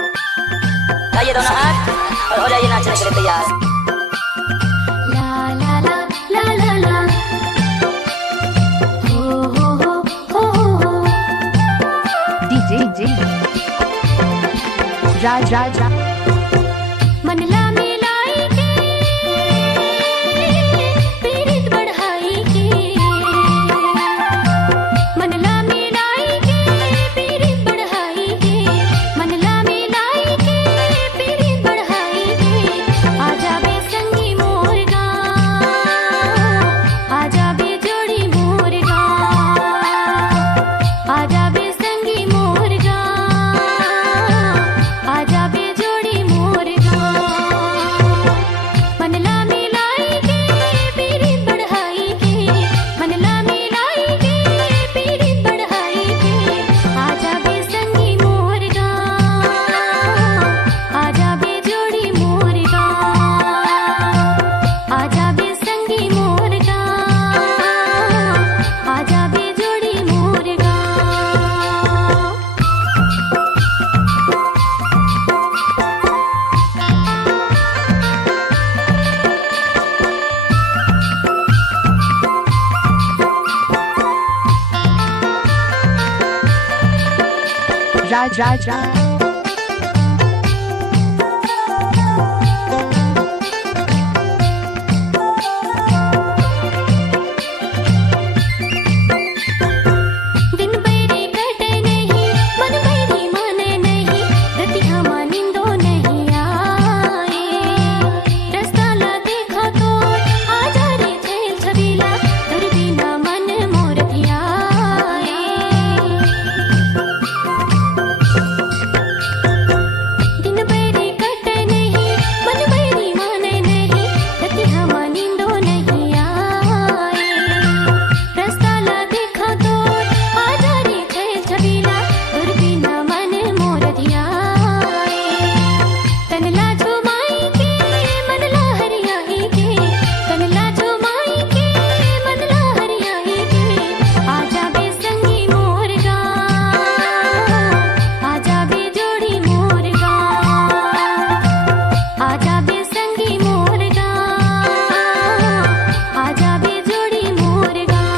आइए दोनों हाथ और हो जाइए नाचने के लिए तैयार। ला ला ला ला ला ला हो हो हो हो हो DJ Raj मनला मिलाई के पीरित बढ़ाई के मनला मिलाई के पीरित बढ़ाई के मनला मिलाई के पीरित बढ़ाई के आजा बे संगी मोर गाँव आजा बे जोड़ी मोर गाँव आजा बे संगी मोर गाँव आजा बे जोड़ी मोर गाँव मनला मिलाई के पीरित बढ़ाई के मनला मिलाई के पीरित बढ़ाई के आजा बे संगी मोर गाँव आजा बे जोड़ी मोर गाँव आजा बे संगी मोर गाँव आजा बे जोड़ी मोर गाँव। Raj दिन बैरी कटे नहीं मन बैरी माने नहीं रतिया मानिंदो नहीं आए रास्ता ला देखा तो आजा रे छेल छबीला तुर बिना मन मोर धियाए दिन बैरी कटे नहीं मन बैरी माने नहीं रतिया मानिंदो नहीं आए रास्ता ला देखा तो आजा रे छेल छबीला तुर बिना मन मोर धियाए तनला झुमाई के मनला हरियाई के तनला झुमाई के मनला हरियाई के आजा बे संगी मोर गाँव आजा बे जोड़ी मोर गाँव आजा बे संगी मोर गाँव आजा बे जोड़ी मोर गाँव।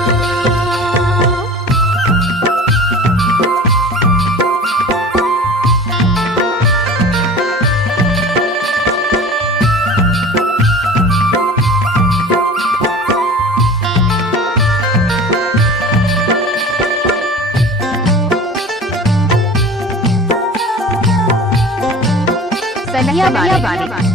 Sania Bani